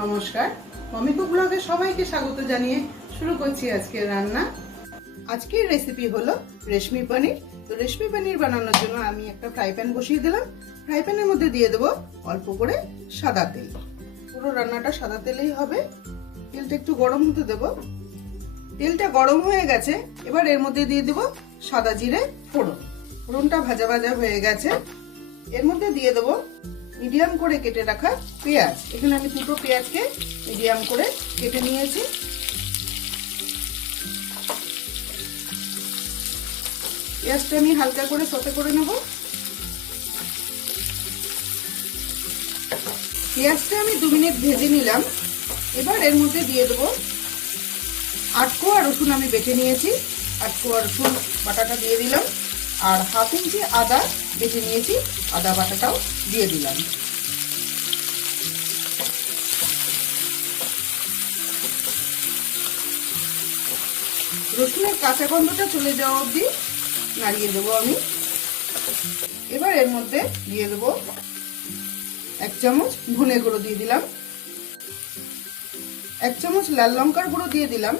নমস্কার। মমিকো ব্লগে সবাইকে স্বাগত জানিয়ে শুরু করছি আজকের রান্না। আজকের রেসিপি হলো রেশমি পনির। তো রেশমি পনির বানানোর জন্য আমি একটা ফ্রাই প্যান বসিয়ে দিলাম। ফ্রাই প্যানের মধ্যে দিয়ে দেবো অল্প করে সাদা তেল। পুরো রান্নাটা সাদা তেলেই হবে। তেলটা একটু গরম হতে দেবো। তেলটা গরম হয়ে গেছে। এবার এর মধ্যে দিয়ে দেবো সাদা জিরে ফোড়ন। ফোড়নটা ভাজা ভাজা হয়ে গেছে। এর মধ্যে দিয়ে দেবো মিডিয়াম করে কেটে রাখা পেঁয়াজ। এখানে আমি দুটো পেঁয়াজকে মিডিয়াম করে কেটে নিয়েছি। পেঁয়াজটা আমি হালকা করে সতে করে নেব। পেঁয়াজটা আমি দু মিনিট ভেজে নিলাম। এবার এর মধ্যে দিয়ে দেবো আটকোয়া রসুন আমি বেটে নিয়েছি। আটকোয়া রসুন বাটাটা দিয়ে দিলাম। আর হাফ ইঞ্চি আদা বেটে নিয়েছি, আদা বাটাটাও দিয়ে দিলাম। রসুনের কাঁচা গন্ধটা চলে যাওয়া অবধি নাড়িয়ে দেবো আমি। এবার এর মধ্যে দিয়ে দেবো এক চামচ ধনে গুঁড়ো দিয়ে দিলাম। এক চামচ লাল লঙ্কার গুঁড়ো দিয়ে দিলাম।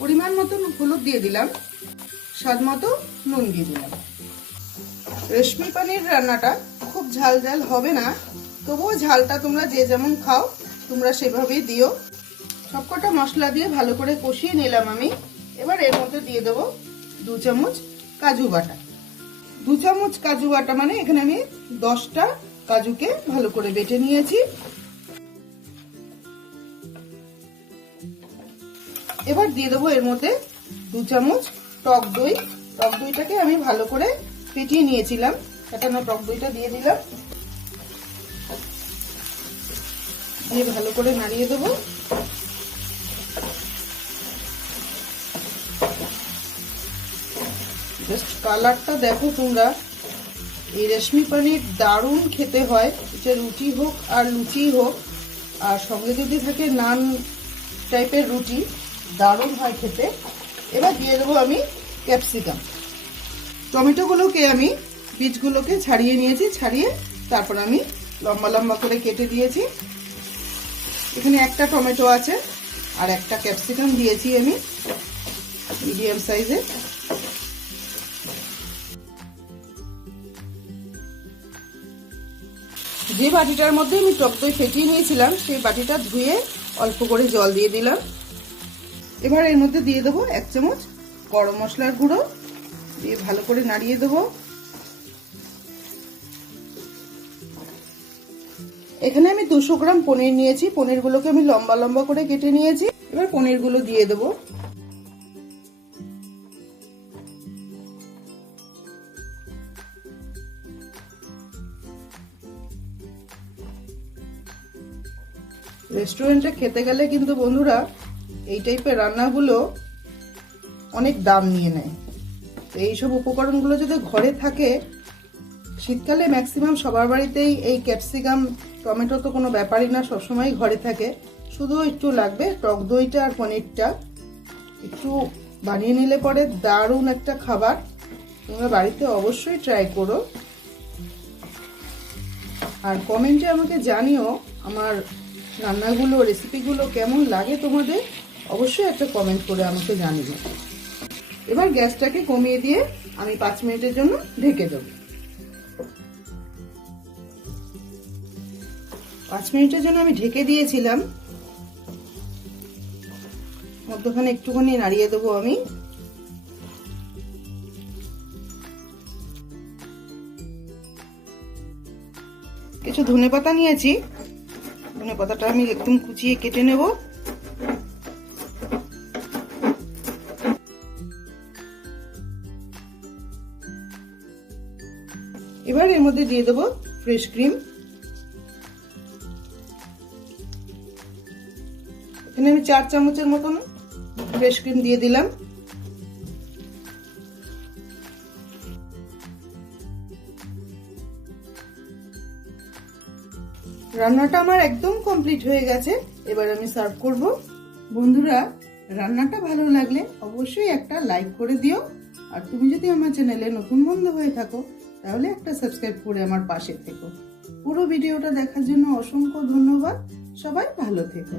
পরিমাণ মতন হলুদ দিয়ে দিলাম। স্বাদ মতো নুন দিয়ে দিলাম। রেশমি পানির রান্নাটা খুব ঝাল ঝাল হবে না, তবুও ঝালটা তোমরা যে যেমন খাও, তোমরা সেভাবেই দিও। সবকটা মশলা দিয়ে ভালো করে কষিয়ে নিলাম আমি। এবার এর মধ্যে দিয়ে দেবো দু চামচ কাজু বাটা। দু চামচ কাজু বাটা মানে এখানে আমি দশটা কাজুকে ভালো করে বেটে নিয়েছি। এবার দিয়ে দেবো এর মধ্যে দু চামচ টক দই। টক দইটাকে আমি ভালো করে ফেটিয়ে নিয়েছিলাম। ফেটানো টক দইটা দিয়ে দিলাম। দিয়ে ভালো করে নাড়িয়ে দেবো। জাস্ট কালারটা দেখো তোমরা। এই রেশমি পানির দারুণ খেতে হয়। এটা রুটি হোক আর লুচি হোক। আর সঙ্গে যদি থাকে নান টাইপের রুটি, দারুণ হয় খেতে। এবার দিয়ে দেবো আমি ক্যাপসিকাম। টমেটোগুলোকে আমি বীজগুলোকে ছাড়িয়ে নিয়েছি, ছাড়িয়ে তারপর আমি লম্বা লম্বা করে কেটে দিয়েছি। এখানে একটা টমেটো আছে আর একটা ক্যাপসিকাম দিয়েছি আমি মিডিয়াম সাইজে। যে বাটিটার মধ্যে আমি টক দই ফেটিয়ে নিয়েছিলাম, সেই বাটিটা ধুয়ে অল্প করে জল দিয়ে দিলাম। এবার এর মধ্যে দিয়ে দেবো এক চামচ গরম মশলার গুঁড়ো। দিয়ে ভালো করে নাড়িয়ে দেবো। এখানে আমি দুশো গ্রাম পনির নিয়েছি। পনিরগুলোকে আমি লম্বা লম্বা করে কেটে নিয়েছি। এবার পনিরগুলো দিয়ে দেবো। রেস্টুরেন্টে খেতে গেলে কিন্তু বন্ধুরা এই টাইপের রান্নাগুলো অনেক দাম নিয়ে নেয়। তো এইসব উপকরণগুলো যদি ঘরে থাকে, শীতকালে ম্যাক্সিমাম সবার বাড়িতেই এই ক্যাপসিকাম টমেটো তো কোনো ব্যাপারই না সবসময় ঘরে থাকে। শুধু একটু লাগবে টক দইটা আর পনিরটা। একটু বানিয়ে নিলে পরে দারুণ একটা খাবার। তোমরা বাড়িতে অবশ্যই ট্রাই করো। আর কমেন্টে আমাকে জানিও আমার রান্নাগুলো রেসিপিগুলো কেমন লাগে তোমাদের? অবশ্যই একটা কমেন্ট করে আমাকে জানিও। এবার গ্যাসটাকে কমিয়ে দিয়ে আমি পাঁচ মিনিটের জন্য ঢেকে দেব। পাঁচ মিনিটের জন্য আমি ঢেকে দিয়েছিলাম। মধ্যখানে একটুখানি নাড়িয়ে দেবো আমি। কিছু ধনে পাতা নিয়েছি। ধনে পাতাটা আমি একদম কুচিয়ে কেটে নেব। এর মধ্যে দিয়ে দেবো ফ্রেশ ক্রিম এখানে আমি চার চামচের মতন ফ্রেশ ক্রিম দিয়ে দিলাম। রান্নাটা আমার একদম কমপ্লিট হয়ে গেছে, এবার আমি সার্ভ করব। বন্ধুরা, রান্নাটা ভালো লাগলে অবশ্যই একটা লাইক করে দিও। আর তুমি যদি আমার চ্যানেলে নতুন বন্ধু হয়ে থাকো তাহলে একটা সাবস্ক্রাইব করে আমার পাশে থেকো। পুরো ভিডিওটা দেখার জন্য অসংখ্য ধন্যবাদ। সবাই ভালো থেকো।